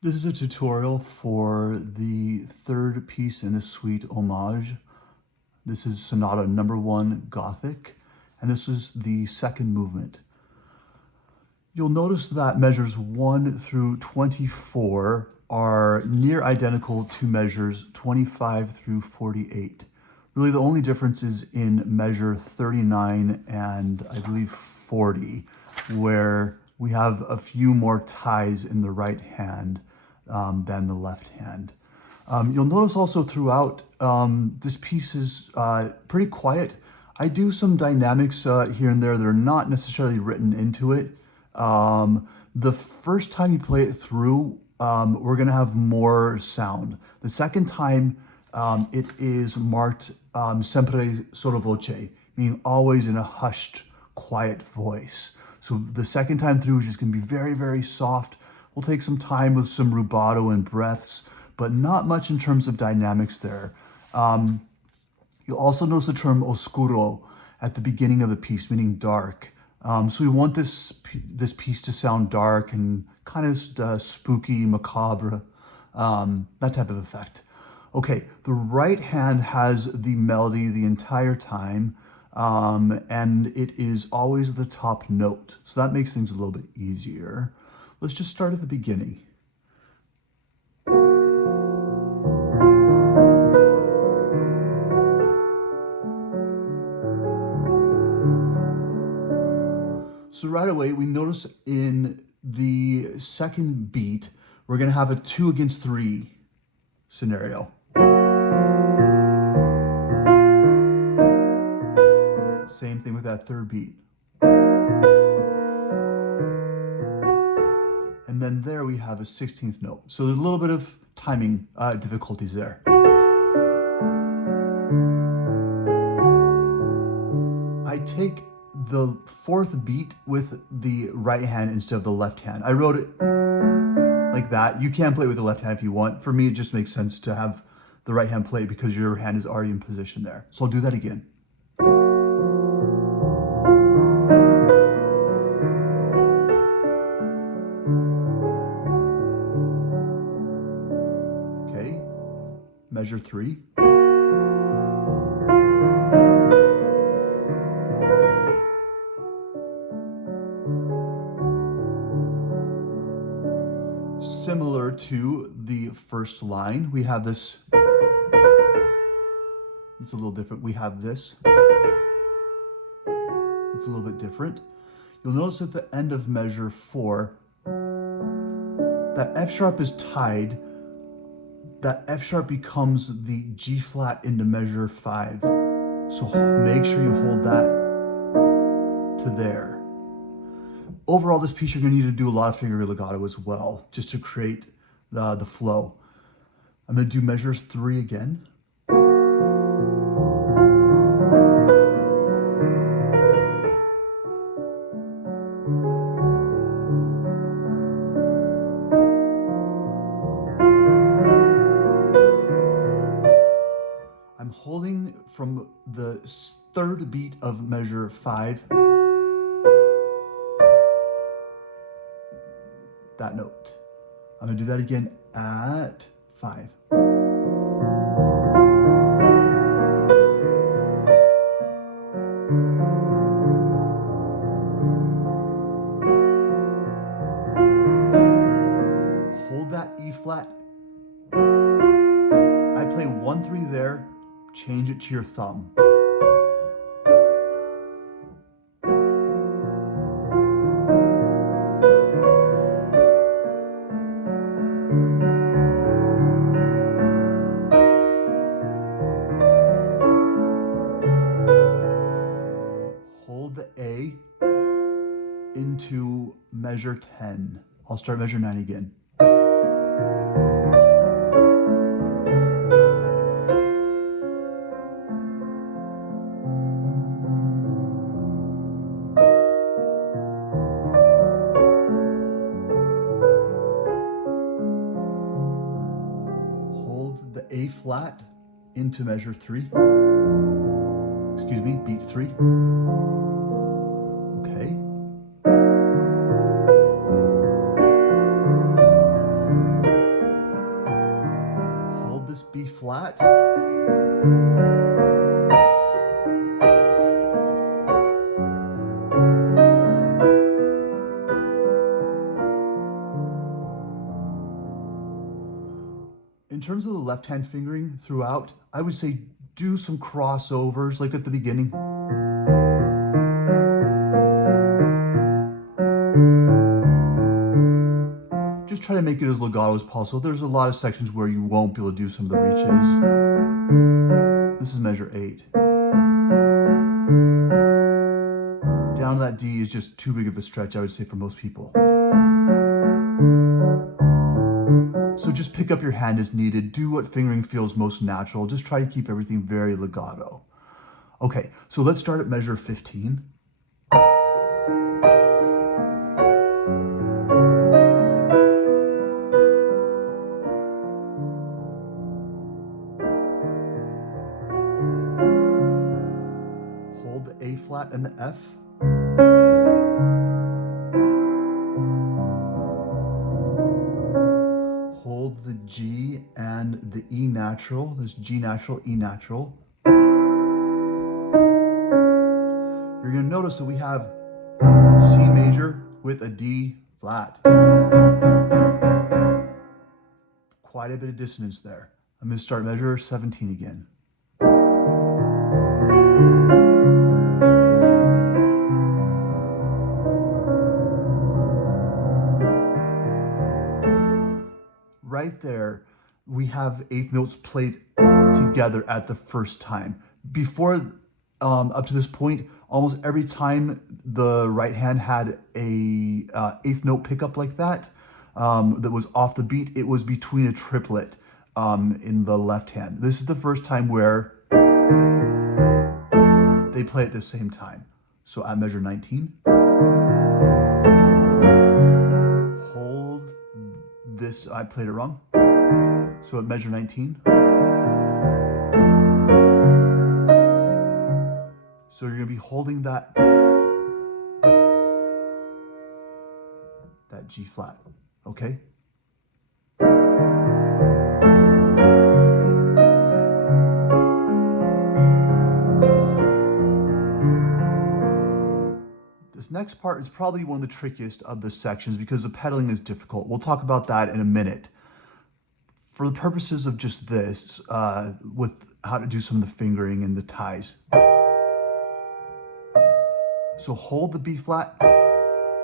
This is a tutorial for the third piece in the suite Hommage. This is Sonata No. 1 Gothic, and this is the second movement. You'll notice that measures 1 through 24 are near identical to measures 25 through 48. Really the only difference is in measure 39 and I believe 40, where we have a few more ties in the right hand than the left hand. You'll notice also throughout, this piece is pretty quiet. I do some dynamics here and there that are not necessarily written into it. The first time you play it through, we're gonna have more sound. The second time, it is marked sempre sotto voce, meaning always in a hushed, quiet voice. So the second time through is just gonna be very, very soft. We'll take some time with some rubato and breaths, but not much in terms of dynamics there. You'll also notice the term oscuro at the beginning of the piece, meaning dark. So we want this piece to sound dark and kind of spooky, macabre, that type of effect. Okay, the right hand has the melody the entire time, and it is always the top note. So that makes things a little bit easier. Let's just start at the beginning. So right away, we notice in the second beat, we're gonna have a 2 against 3 scenario. Same thing with that third beat. And then there we have a 16th note. So there's a little bit of timing difficulties there. I take the fourth beat with the right hand instead of the left hand. I wrote it like that. You can play it with the left hand if you want. For me, it just makes sense to have the right hand play because your hand is already in position there. So I'll do that again. Okay, measure 3. Similar to the first line, we have this. It's a little different. We have this. It's a little bit different. You'll notice at the end of measure 4, that F sharp is tied. That F sharp becomes the G flat into measure 5. So make sure you hold that to there. Overall, this piece you're gonna need to do a lot of finger legato as well, just to create the flow. I'm gonna do measure 3 again. I'm holding from the third beat of measure 5, that note. I'm gonna do that again at 5. Hold that E flat. I play 1-3 there, change it to your thumb. Hold the A into measure 10. I'll start measure 9 again. Hold the A flat into measure 3. Excuse me, beat 3. Okay. flat. In terms of the left hand fingering throughout, I would say do some crossovers like at the beginning. Just try to make it as legato as possible. There's a lot of sections where you won't be able to do some of the reaches. This is measure 8. Down to that D is just too big of a stretch, I would say, for most people. So just pick up your hand as needed. Do what fingering feels most natural. Just try to keep everything very legato. Okay, so let's start at measure 15. Hold the A flat and the F. Hold the G and the E natural. This G natural, E natural. You're going to notice that we have C major with a D flat. Quite a bit of dissonance there. I'm going to start measure 17 again. Right there, we have eighth notes played together at the first time. Before, up to this point, almost every time the right hand had a eighth note pickup like that, that was off the beat, it was between a triplet in the left hand. This is the first time where they play at the same time. So at measure 19, hold this, I played it wrong. So at measure 19, so you're going to be holding that G flat, okay? This next part is probably one of the trickiest of the sections because the pedaling is difficult. We'll talk about that in a minute. For the purposes of just this, with how to do some of the fingering and the ties. So hold the B flat,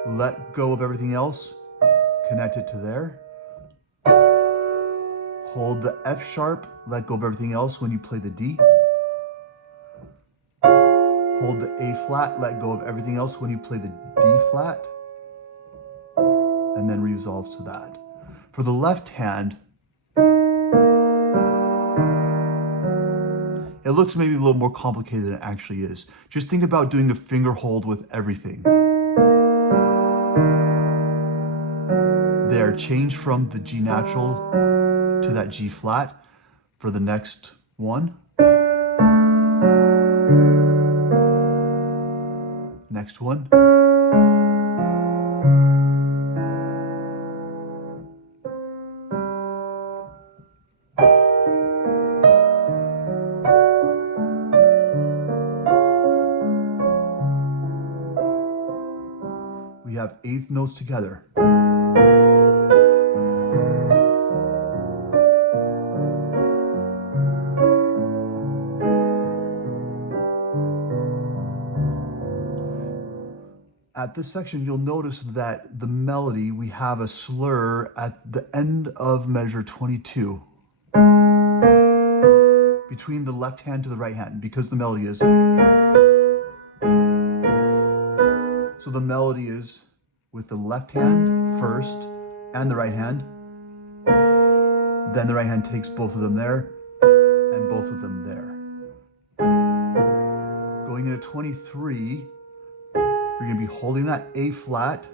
let go of everything else, connect it to there. Hold the F sharp, let go of everything else when you play the D. Hold the A flat, let go of everything else when you play the D flat. And then resolves to that. For the left hand, it looks maybe a little more complicated than it actually is. Just think about doing a finger hold with everything. There, change from the G natural to that G flat for the next one. Next one. We have eighth notes together. At this section, you'll notice that the melody, we have a slur at the end of measure 22. Between the left hand to the right hand, because the melody is. So the melody is with the left hand first and the right hand. Then the right hand takes both of them there and both of them there. Going into 23, you're going to be holding that A flat.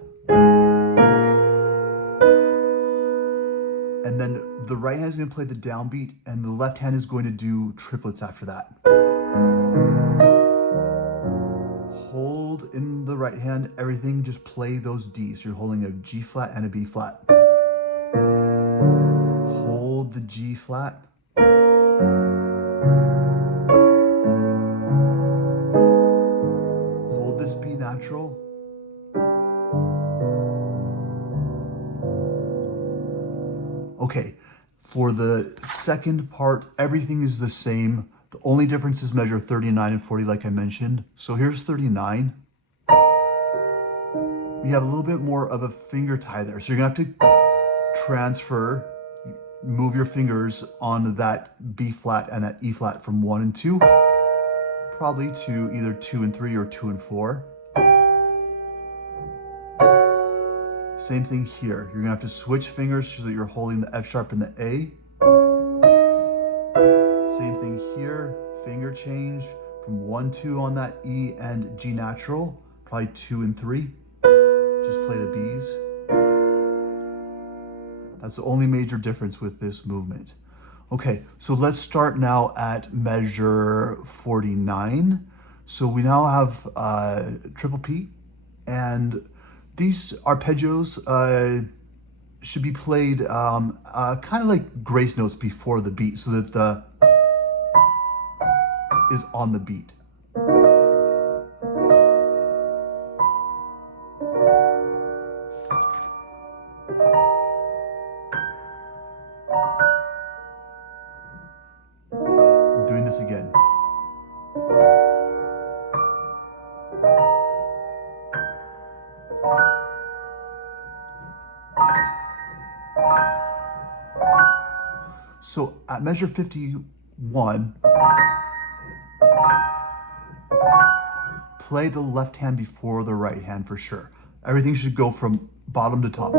And then the right hand is going to play the downbeat and the left hand is going to do triplets after that. Hold in the right hand, everything, just play those Ds. You're holding a G flat and a B flat. Hold the G flat. Hold this B natural. Okay, for the second part, everything is the same. The only difference is measure 39 and 40 like I mentioned. So here's 39. We have a little bit more of a finger tie there. So you're gonna have to transfer, move your fingers on that B flat and that E flat from 1 and 2, probably to either 2 and 3 or 2 and 4. Same thing here. You're gonna have to switch fingers so that you're holding the F sharp and the A. Same thing here, finger change from 1, 2 on that E and G natural, probably 2 and 3. Just play the Bs. That's the only major difference with this movement. Okay, so let's start now at measure 49. So we now have triple P, and these arpeggios should be played kind of like grace notes before the beat, so that the is on the beat. I'm doing this again. So at measure 51, play the left hand before the right hand for sure. Everything should go from bottom to top.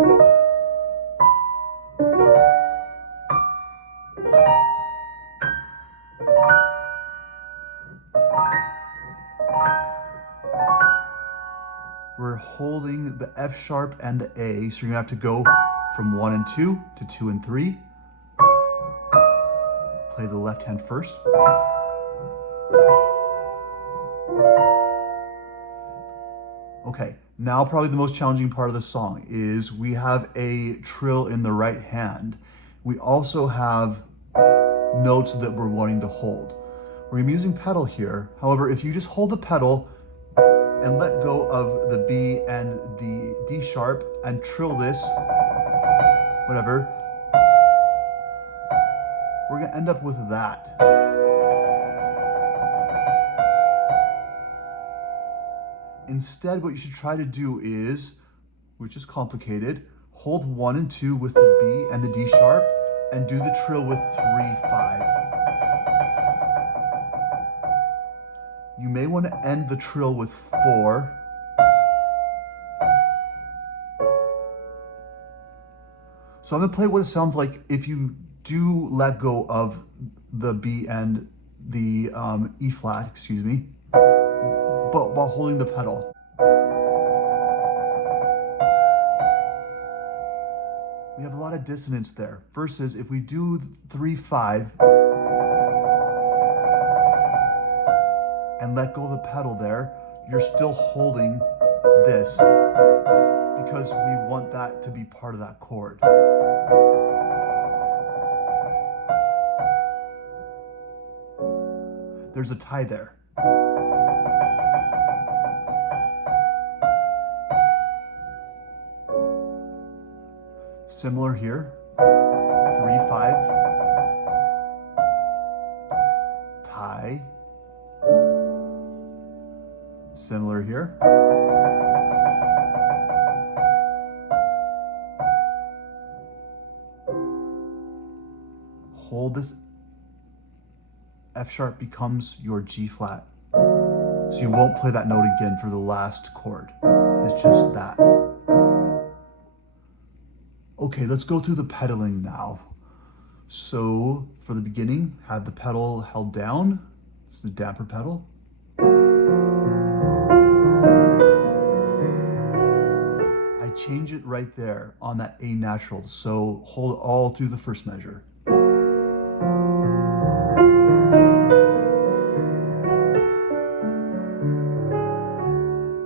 We're holding the F sharp and the A, so you're gonna have to go from 1 and 2 to 2 and 3. Play the left hand first. Okay, now probably the most challenging part of the song is we have a trill in the right hand. We also have notes that we're wanting to hold. We're using pedal here. However, if you just hold the pedal and let go of the B and the D sharp and trill this, whatever, we're gonna end up with that. Instead, what you should try to do is, which is complicated, hold 1 and 2 with the B and the D sharp and do the trill with 3, 5. You may want to end the trill with 4. So I'm gonna play what it sounds like if you do let go of the B and the E flat, excuse me, but while holding the pedal. We have a lot of dissonance there. Versus if we do 3, 5 and let go of the pedal there, you're still holding this because we want that to be part of that chord. There's a tie there. Similar here, 3, 5, tie, similar here, hold this, F sharp becomes your G flat, so you won't play that note again for the last chord, it's just that. Okay, let's go through the pedaling now. So for the beginning, have the pedal held down. This is the damper pedal. I change it right there on that A natural, so hold all through the first measure.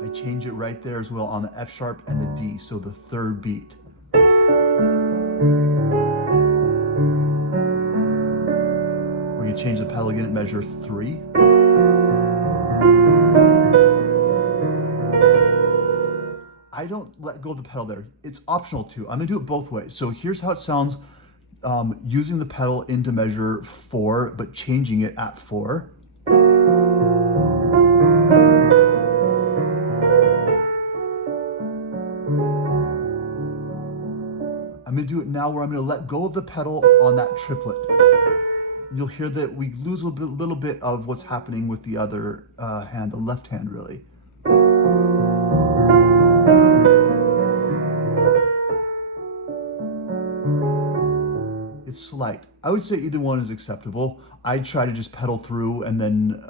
I change it right there as well on the F sharp and the D, so the third beat. We're change the pedal again at measure 3. I don't let go of the pedal there. It's optional too. I'm gonna do it both ways. So here's how it sounds using the pedal into measure 4, but changing it at 4. I'm gonna do it now where I'm gonna let go of the pedal on that triplet. You'll hear that we lose a little bit of what's happening with the other hand, the left hand really. It's slight. I would say either one is acceptable. I try to just pedal through and then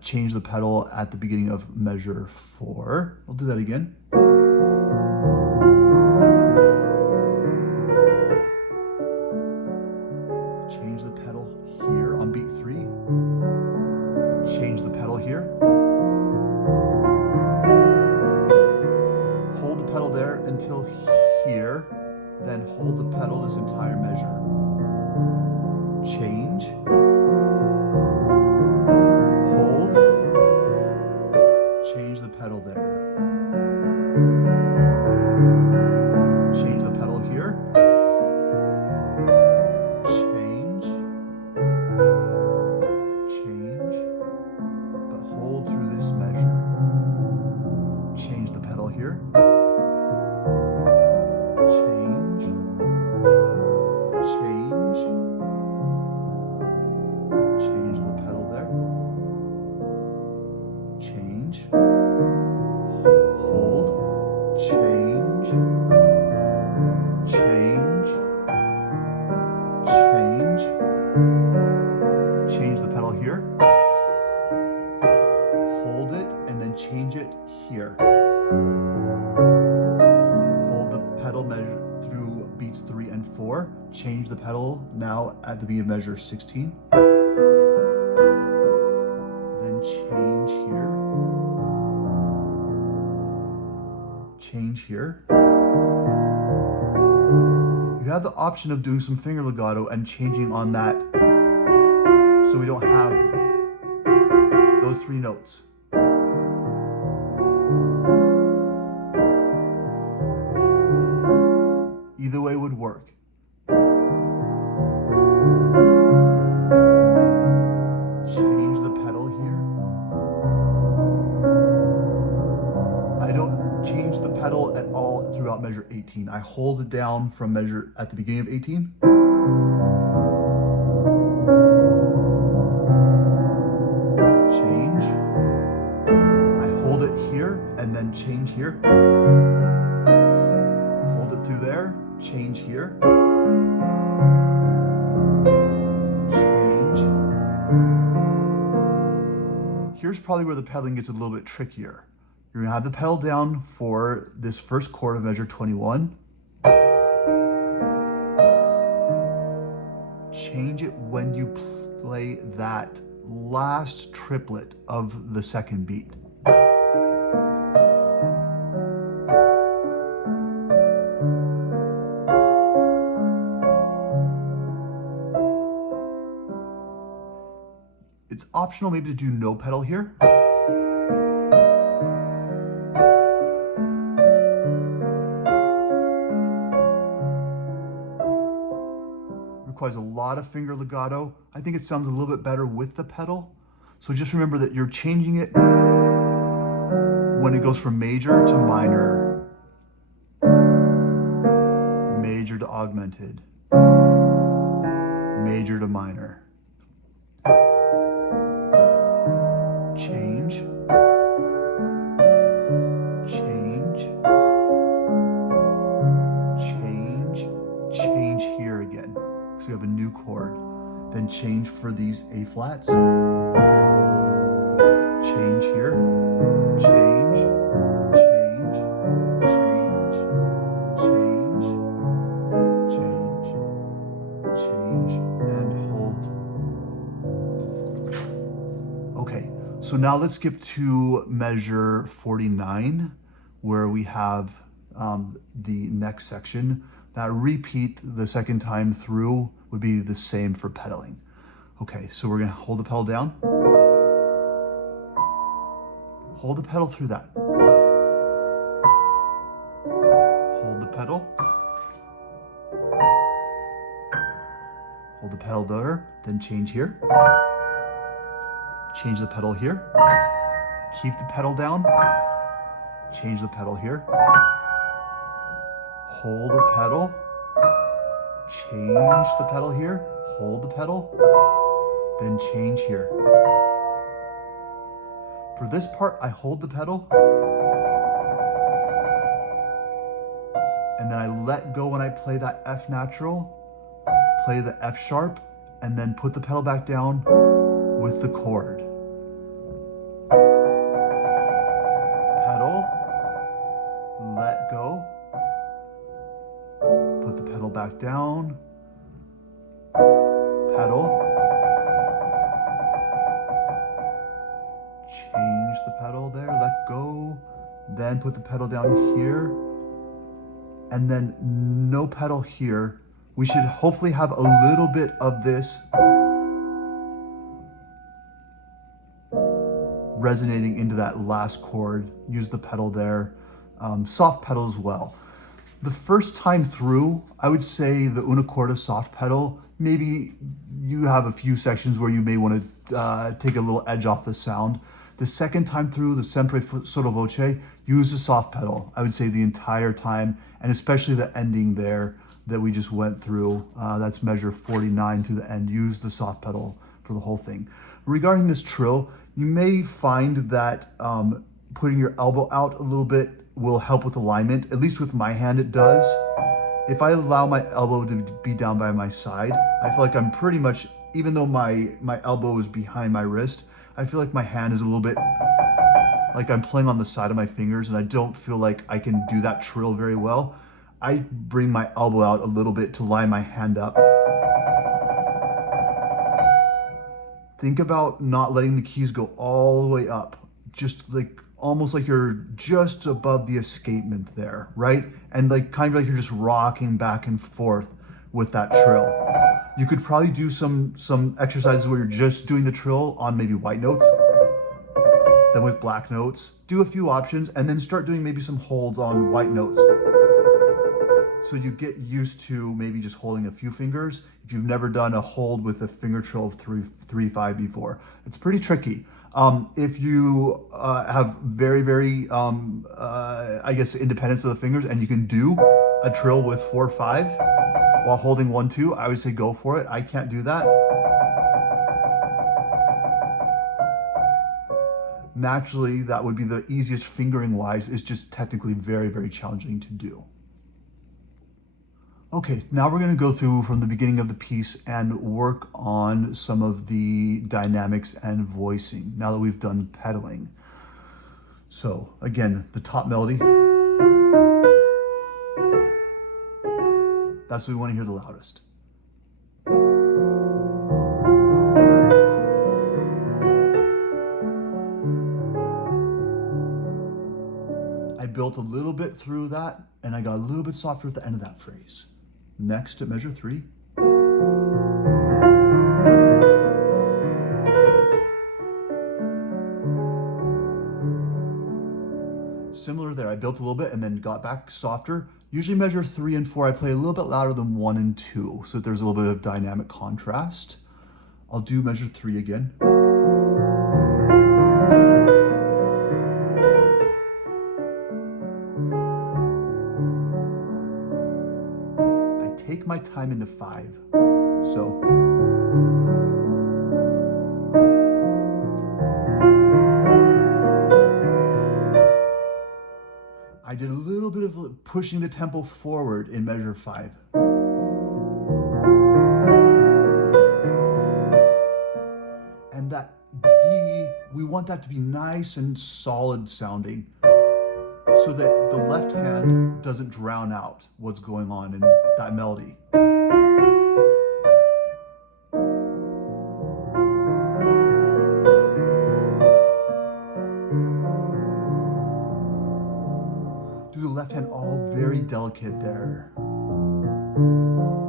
change the pedal at the beginning of measure 4. I'll do that again. Change the pedal here on beat 3. Change the pedal here. Hold the pedal there until here, then hold the pedal this entire measure. Change. Hold. Change the pedal there. Change the pedal here. Change. Change. But hold through this measure. Change the pedal here. Change. Change. Change the pedal there. Change. Hold. Change. Change. Change. Change the pedal here. Hold it and then change it here. Hold the pedal measure through beats 3 and 4. Change the pedal now at the beat of measure 16. Then change here. Change here. You have the option of doing some finger legato and changing on that so we don't have those 3 notes. Either way would work. Change the pedal here. I don't change the pedal at all throughout measure 18. I hold it down from measure at the beginning of 18. Change. I hold it here and then change here. Hold it through there. Change here. Change. Here's probably where the pedaling gets a little bit trickier. You're gonna have the pedal down for this first chord of measure 21. Change it when you play that last triplet of the second beat. It's optional maybe to do no pedal here. Requires a lot of finger legato. I think it sounds a little bit better with the pedal. So just remember that you're changing it when it goes from major to minor, major to augmented, major to minor. Change, change, change, change here again. So we have a new chord. Then change for these A flats. Change here. Change, change, change, change, change, change, and hold. Okay, so now let's skip to measure 49, where we have the next section. That repeat the second time through would be the same for pedaling. Okay, so we're gonna hold the pedal down. Hold the pedal through that. Hold the pedal. Hold the pedal there, then change here. Change the pedal here. Keep the pedal down. Change the pedal here. Hold the pedal. Change the pedal here. Hold the pedal. Then change here. For this part, I hold the pedal. And then I let go when I play that F natural, play the F sharp, and then put the pedal back down with the chord. Pedal, let go, put the pedal back down, pedal, change the pedal there, let go, then put the pedal down here, and then no pedal here. We should hopefully have a little bit of this resonating into that last chord. Use the pedal there, soft pedal as well. The first time through, I would say the una corda soft pedal, maybe you have a few sections where you may want to take a little edge off the sound. The second time through, the sempre, sotto, voce, use the soft pedal. I would say the entire time, and especially the ending there that we just went through. That's measure 49 to the end. Use the soft pedal for the whole thing. Regarding this trill, you may find that putting your elbow out a little bit will help with alignment. At least with my hand, it does. If I allow my elbow to be down by my side, I feel like I'm pretty much, even though my elbow is behind my wrist, I feel like my hand is a little bit like I'm playing on the side of my fingers, and I don't feel like I can do that trill very well. I bring my elbow out a little bit to line my hand up. Think about not letting the keys go all the way up, just like almost like you're just above the escapement there, right? And like kind of like you're just rocking back and forth with that trill. You could probably do some exercises where you're just doing the trill on maybe white notes, then with black notes, do a few options, and then start doing maybe some holds on white notes. So you get used to maybe just holding a few fingers. If you've never done a hold with a finger trill of 3/5 before, it's pretty tricky. If you have very, I guess, independence of the fingers, and you can do a trill with 4/5 while holding 1/2, I would say go for it. I can't do that. Naturally, that would be the easiest fingering wise. It's just technically very challenging to do. Okay, now we're going to go through from the beginning of the piece and work on some of the dynamics and voicing now that we've done pedaling. So again, the top melody, that's what we want to hear the loudest. I built a little bit through that, and I got a little bit softer at the end of that phrase. Next, at measure 3. Similar there, I built a little bit and then got back softer. Usually measure 3 and 4, I play a little bit louder than 1 and 2, so that there's a little bit of dynamic contrast. I'll do measure 3 again. Take my time into 5. So I did a little bit of pushing the tempo forward in measure 5. And that D, we want that to be nice and solid sounding, so that the left hand doesn't drown out what's going on in that melody. Do the left hand all very delicate there.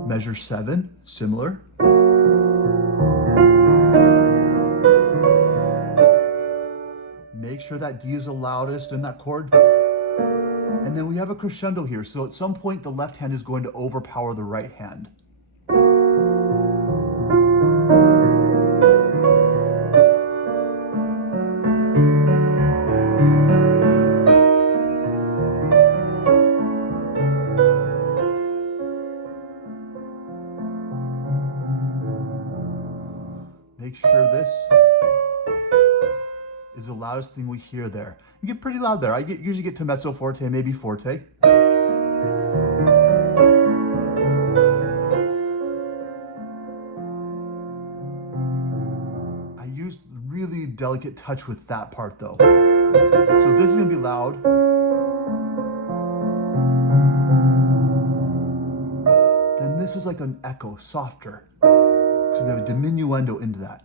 Measure 7, similar. Make sure that D is the loudest in that chord. And then we have a crescendo here. So at some point, the left hand is going to overpower the right hand. Make sure this is the loudest thing we hear there. You get pretty loud there. I usually get to mezzo forte, maybe forte. I used really delicate touch with that part though. So this is gonna be loud. Then this is like an echo, softer. So we have a diminuendo into that.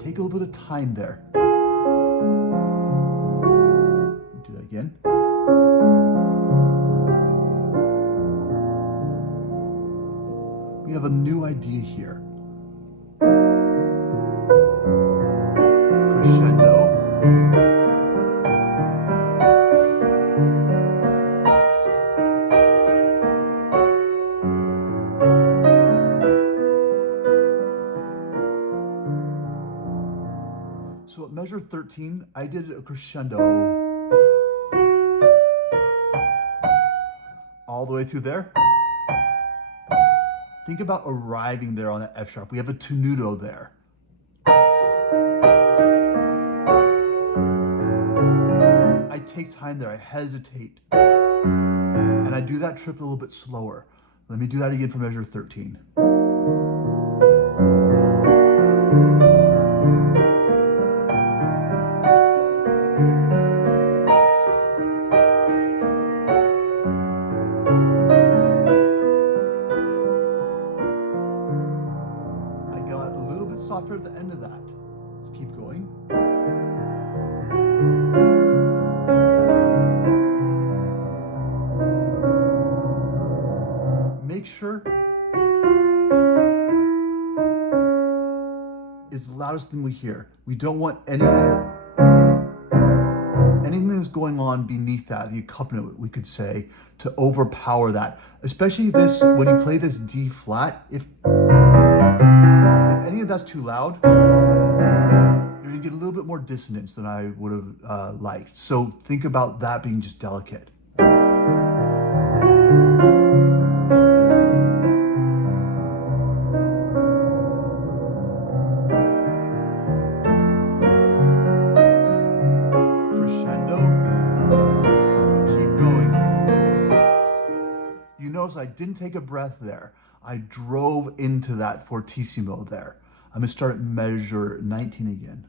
Take a little bit of time there. Do that again. We have a new idea here. Crescendo. So at measure 13, I did a crescendo all the way through there. Think about arriving there on that F sharp. We have a tenuto there. I take time there, I hesitate. And I do that trip a little bit slower. Let me do that again for measure 13. Softer at the end of that. Let's keep going. Make sure is the loudest thing we hear. We don't want anything that's going on beneath that, the accompaniment, we could say, to overpower that. Especially this, when you play this D flat, if any of that's too loud, you're gonna get a little bit more dissonance than I would have liked. So think about that being just delicate. Crescendo, keep going. You notice I didn't take a breath there. I drove into that fortissimo there. I'm gonna start at measure 19 again.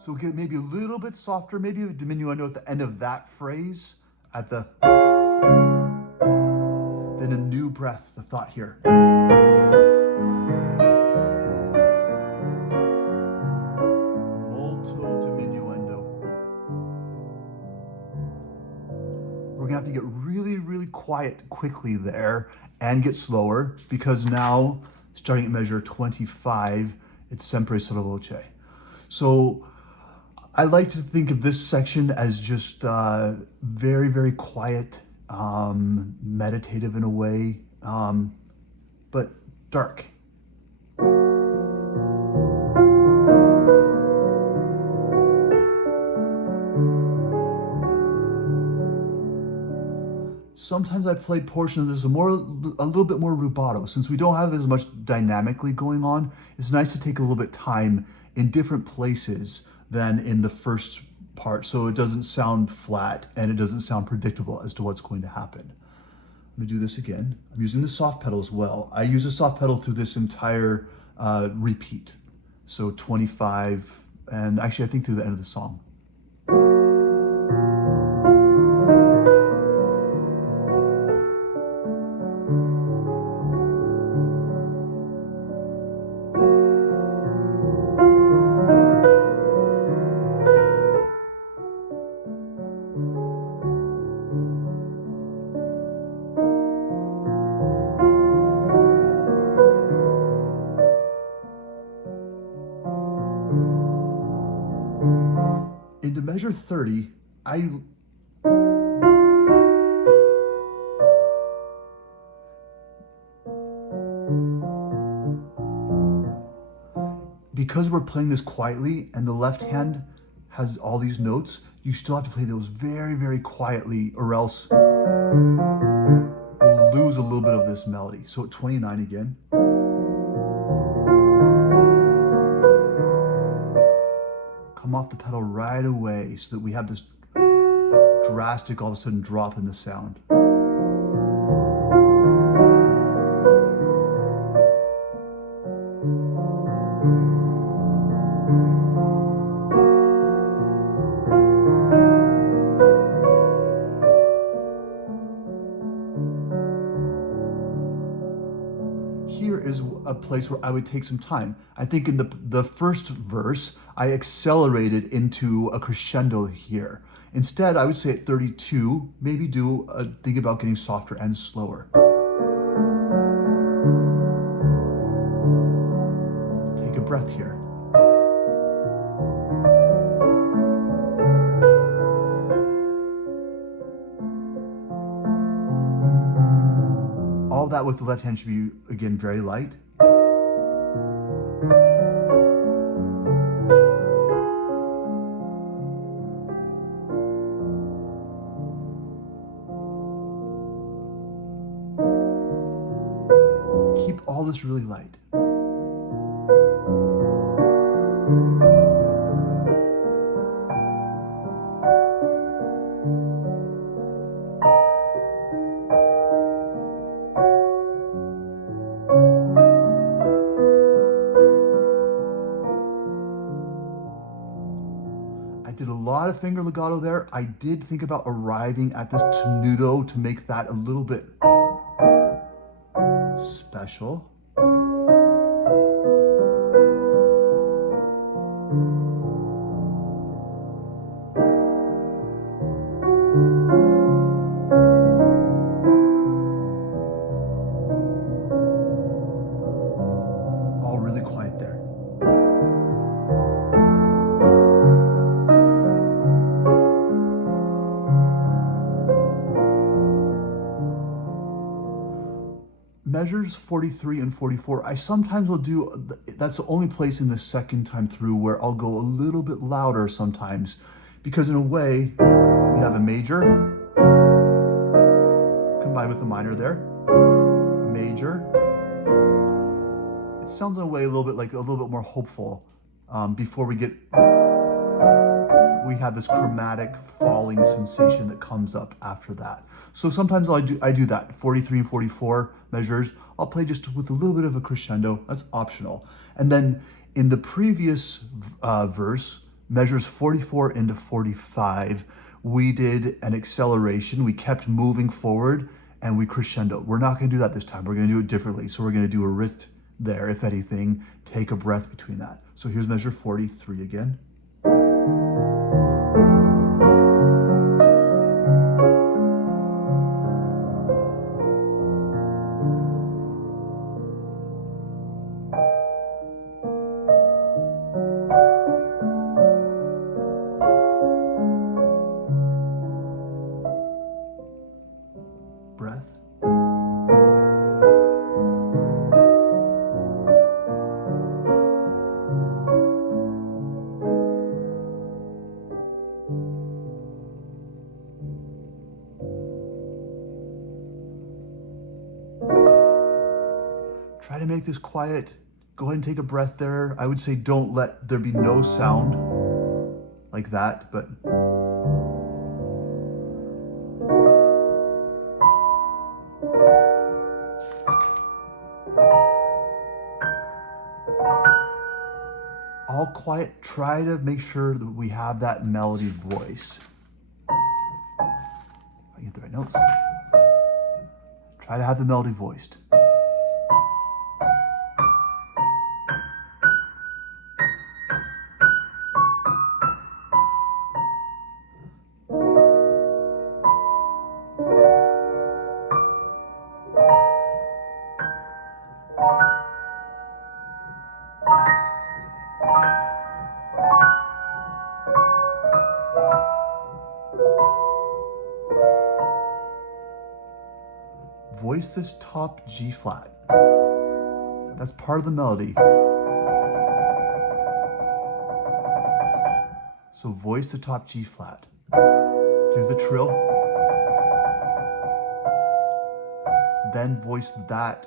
So we'll get maybe a little bit softer, maybe a diminuendo at the end of that phrase, at the, then a new breath, the thought here. We're gonna have to get really, really quiet quickly there and get slower, because now, starting at measure 25, it's sempre sotto voce. So I like to think of this section as just very, very quiet, meditative in a way, but dark. Sometimes I play portions of this a little bit more rubato. Since we don't have as much dynamically going on, it's nice to take a little bit time in different places than in the first part, so it doesn't sound flat and it doesn't sound predictable as to what's going to happen. Let me do this again. I'm using the soft pedal as well. I use a soft pedal through this entire repeat. So 25, and actually I think through the end of the song. into measure 30, because we're playing this quietly and the left hand has all these notes, you still have to play those very, very quietly, or else we'll lose a little bit of this melody. So at 29 again. Come off the pedal right away so that we have this drastic, all of a sudden, drop in the sound. Here is a place where I would take some time. I think in the first verse, I accelerated into a crescendo here. Instead, I would say at 32, maybe think about getting softer and slower. Take a breath here. All that with the left hand should be, again, very light. Keep all this really light. I did a lot of finger legato there. I did think about arriving at this tenuto to make that a little bit special. All really quiet there. Measures 43 and 44, I sometimes will do, that's the only place in the second time through where I'll go a little bit louder sometimes, because in a way, we have a major, combined with a minor there, major. It sounds in a way a little bit more hopeful before we have this chromatic falling sensation that comes up after that. So sometimes I do that, 43 and 44 measures. I'll play just with a little bit of a crescendo, that's optional. And then in the previous verse, measures 44 into 45, we did an acceleration. We kept moving forward and we crescendo. We're not gonna do that this time. We're gonna do it differently. So we're gonna do a rit there, if anything, take a breath between that. So here's measure 43 again. Breath. Try to make this quiet. Go ahead and take a breath there. I would say don't let there be no sound like that, but all quiet. Try to make sure that we have that melody voiced. If I get the right notes. Try to have the melody voiced. voice this top G flat. That's part of the melody. So voice the top G flat. Do the trill. Then voice that,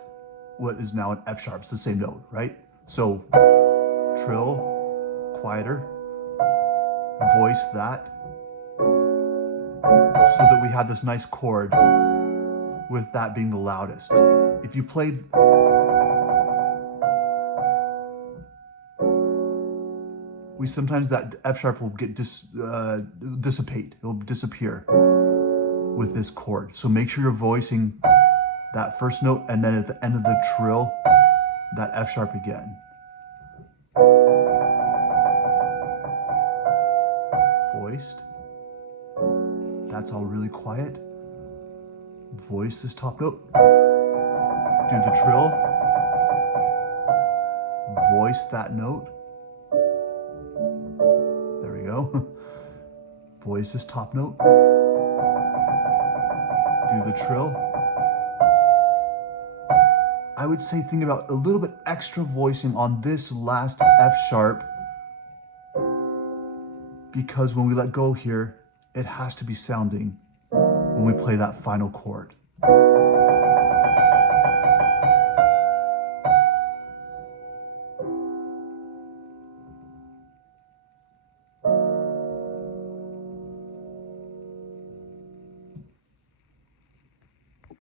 what is now an F sharp. It's the same note, right? So trill, quieter, voice that, so that we have this nice chord with that being the loudest. If you played, sometimes that F sharp will get dissipate. It will disappear with this chord. So make sure you're voicing that first note, and then at the end of the trill, that F sharp again. Voiced. That's all really quiet. Voice this top note. Do the trill. Voice that note. There we go. Voice this top note. Do the trill. I would say think about a little bit extra voicing on this last F sharp, because when we let go here, it has to be sounding when we play that final chord.